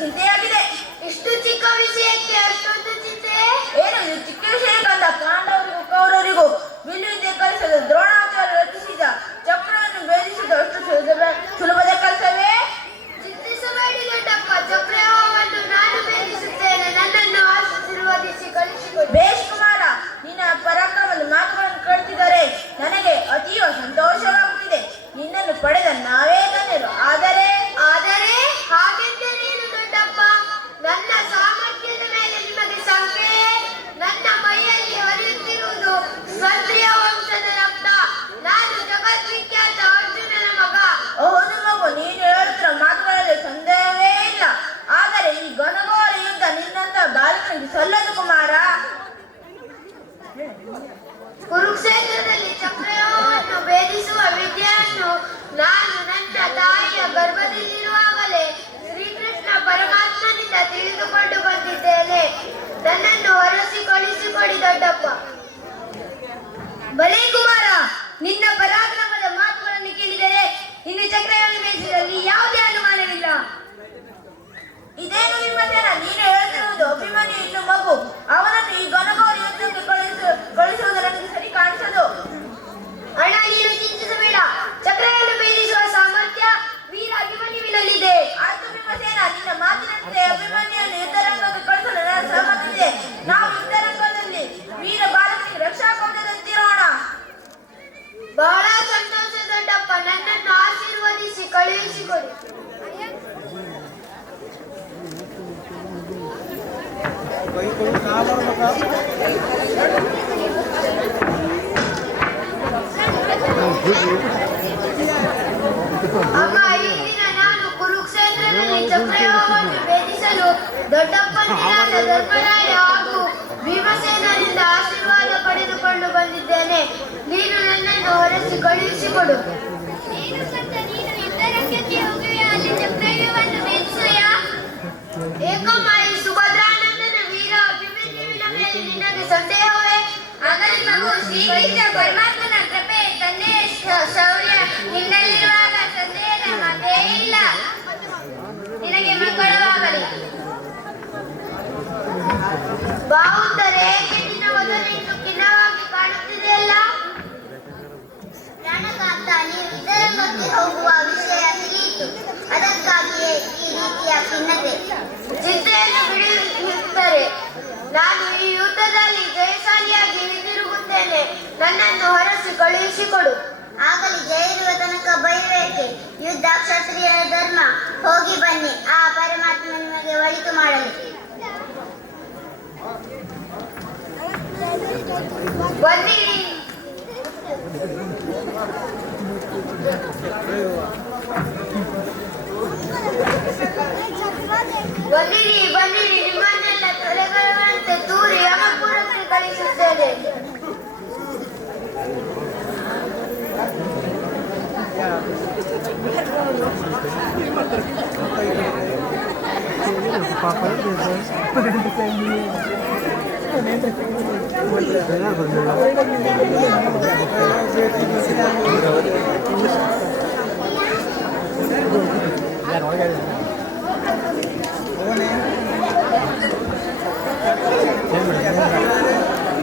ಚಿಂತೆಯಾಗಿದೆ. ಇಷ್ಟು ಚಿಕ್ಕ ವಿಷಯಕ್ಕೆ ಅಷ್ಟೊಂದು ಚಿಂತೆ? ಏನು ಇದು ಚಿಕ್ಕ ವಿಷಯ ಕಂದ? ಪಾಂಡವರಿಗೂ ಕೌರವರಿಗೂ ವಿಲ್ವಿದ್ಯೆ ಕಲಿಸದ ದ್ರೋಣಾಚಾರ್ಯ ರಚಿಸಿದ ಚಕ್ರವನ್ನು ಭೇದಿಸಿದ ಅಷ್ಟು ಸುಲಭದ ಕೆಲಸವೇ? ಚಿಂತಿಸಬೇಡಿ ದೊಡ್ಡಪ್ಪ, ಚಕ್ರವ್ಯೂಹವನ್ನು ನಾನು ಭೇದಿಸುತ್ತೇನೆ. ನನ್ನನ್ನು ಆಶೀರ್ವದಿಸಿ ಕಳಿಸಿಕೊಡಿ. ಬೇಷ್ ಕುಮಾರ, ನಿನ್ನ ಪರಾಕ್ರಮದ ಮಾತುಗಳನ್ನು ಕೇಳುತ್ತಿದ್ದರೆ ನನಗೆ ಅತೀವ ಸಂತೋಷವಾಗುತ್ತಿದೆ. ನಿನ್ನನ್ನು ಪಡೆದ ನಾವೇ ಧನ್ಯರು. ಆದರೆ ಹಾಗೆಂದರೇನು ದೊಡ್ಡಪ್ಪ? ನನ್ನ ಸಾಮರ್ಥ್ಯದ ಮೇಲೆ ನಿಮಗೆ ಸಂಶಯ? ನನ್ನ ಮೈಯಲ್ಲಿ ಹರಿಯುತ್ತಿರುವುದು ಕ್ಷತ್ರಿಯ ವಂಶದ ರಕ್ತ. ನಾನು ಜಗದ್ವಿಖ್ಯಾತ ಅರ್ಜುನನ ಮಗ. ಹೌದು ಮಗು, ನೀನು ಹೇಳುತ್ತಿರುವ ಮಾತುಗಳಲ್ಲಿ ಸಂದೇಹವೇ ಇಲ್ಲ. ಆದರೆ ಈ ಘನಘೋರ ಯುದ್ಧ ನಿನ್ನಂತ ಬಾಲಕನಿಗೆ ಸಲ್ಲದು ಕುಮಾರ. ಕುರುಕ್ಷೇತ್ರದಲ್ಲಿ ಚಕ್ರವ್ಯೂಹವನ್ನು ಭೇದಿಸುವ ವಿದ್ಯೆಯನ್ನು ನಾನು ನನ್ನ ತಾಯಿಯ ಗರ್ಭದಲ್ಲಿರುವಾಗಲೇ ಶ್ರೀಕೃಷ್ಣ ಪರಮಾತ್ಮನಿಂದ ತಿಳಿದುಕೊಂಡು ಬಂದಿದ್ದೇನೆ. ನನ್ನನ್ನು ಹೊರಸಿ ಕಳಿಸಿಕೊಡಿ ದೊಡ್ಡಪ್ಪ. ಬಲೇ ಕುಮಾರ, ನಿನ್ನ ಪರಾಕ್ರಮದ ಮಾತುಗಳನ್ನು ಕೇಳಿದರೆ ಇನ್ನು ಚಕ್ರವನ್ನು ಭೇದಿಸಿದಲ್ಲಿ ಯಾವುದೇ ಅನುಮಾನವಿಲ್ಲ. ಇದೇನು ವಿಮರ್ಶನ? ನೀನು ಹೇಳ್ತಿರುವುದು ಅಭಿಮನ್ಯು ಇನ್ನು ಮಗು. ಅವನನ್ನು ಈ ಘನಘೋರ ಯುದ್ಧಕ್ಕೆ ಕಳಿಸುವುದು ನನಗೆ ಸರಿ ಕಾಣಿಸದು. ಅಣ್ಣ, ನೀನು ಚಿಂತಿಸಬೇಡ. ಚಕ್ರವನ್ನು ಭೇದಿಸುವ ಸಾಮರ್ಥ್ಯ ವೀರ ಅಭಿಮನ್ಯುವಿನಲ್ಲಿದೆ. ಆಯ್ತು ಭೀಮಸೇನ, ನಿನ್ನ ಮಾತಿನಂತೆ ಅಭಿಮನ್ಯುವನ್ನು ಯುದ್ಧರಂಗಕ್ಕೆ ಕಳಿಸಲು ನನ್ನ ಸಮ್ಮತಿದೆ. ನಾವು ಯುದ್ಧರಂಗದಲ್ಲಿ ವೀರ ಬಾಲಕನಿಗೆ ರಕ್ಷಾ ಕವಚದಂತಿರೋಣ. ಬಹಳ ಸಂತೋಷ ದೊಡ್ಡಪ್ಪ. ನನ್ನನ್ನು ಆಶೀರ್ವದಿಸಿ ಕಳುಹಿಸಿಕೊಡಿ. ಅಮ್ಮ, ಈ ದಿನ ನಾನು ಕುರುಕ್ಷೇತ್ರದಲ್ಲಿ ಚಕ್ರವ್ಯೂಹವನ್ನು ಭೇದಿಸಲು ದೊಡ್ಡಪ್ಪನಿಂದ ಧರ್ಮರಾಯ ಹಾಗೂ ಭೀಮಸೇನರಿಂದ ಆಶೀರ್ವಾದ ಪಡೆದುಕೊಂಡು ಬಂದಿದ್ದೇನೆ. ನೀನು ನನ್ನನ್ನು ಹೊರಸಿ ಕಳುಹಿಸಿಕೊಡು. ನೀನು ಯುದ್ಧರಂಗಕ್ಕೆ ಹೋಗುವೆಯಾ? ಅಲ್ಲಿ ಚಕ್ರವ್ಯೂಹವನ್ನು ಭೇದಿಸುವೆಯಾ? ಏಕಮ್ಮ, ಈ ಸುಭದ್ರಾನಂದನ ವೀರ ಅಭಿಮನ್ಯುವಿನ ಮೇಲೆ ನಿನಗೆ ಸಂದೇಹವೇ? ಹಾಗಾದರೆ ಮಗು, ಶ್ರೀಕೃಷ್ಣ ಪರಮಾತ್ಮನ ಕೃಪೆ, ತಂದೆಯ ಶೌರ್ಯ ನಿನ್ನಲ್ಲಿರುವಾಗ ಸಂದೇಹದ ಮಾತೇ ಇಲ್ಲ. ನಿನಗೆ ಮಂಗಳವಾಗಲಿ. ಬಾವುಂದರೆ ಏಕೆ ನಿನ್ನ ಮೊದಲು ಇನ್ನು ಖಿನ್ನವಾಗಿ ಕಾಣುತ್ತಿದೆಯಲ್ಲ? ಪ್ರಾಣಕಾಂತ, ನೀವು ಯುದ್ಧರಂಗಕ್ಕೆ ಹೋಗುವ ವಿಷಯ ತಿಳಿಯಿತು. ಅದಕ್ಕಾಗಿಯೇ ಈ ರೀತಿಯ ಖಿನ್ನತೆ. ಚಿಂತೆಯನ್ನು ಬಿಡಿಸುತ್ತಾರೆ. ನಾನು ಈ ಯುದ್ಧದಲ್ಲಿ ಜಯಶಾಲಿಯಾಗಿ ಹಿಂದಿರುಗುತ್ತೇನೆ. ನನ್ನನ್ನು ಹೊರಸಿ ಕಳುಹಿಸಿಕೊಡು. ಆಗಲಿ, ಜಯ ಇರುವ ತನಕ ಭಯವೇಕೆ? ಯುದ್ಧ ಕ್ಷತ್ರಿಯರ ಧರ್ಮ. ಹೋಗಿ ಬನ್ನಿ, ಆ ಪರಮಾತ್ಮ ನಿಮಗೆ ಒಳಿತು ಮಾಡಲಿ. ಬನ್ನಿರಿ ಬನ್ನಿರಿ ಬನ್ನಿರಿ, ನಿಮ್ಮನ್ನೆಲ್ಲ ತಲೆಗಳಂತೆ ತೂರಿ ಯಮಪುರಕ್ಕೆ ಕಳಿಸುತ್ತೇನೆ.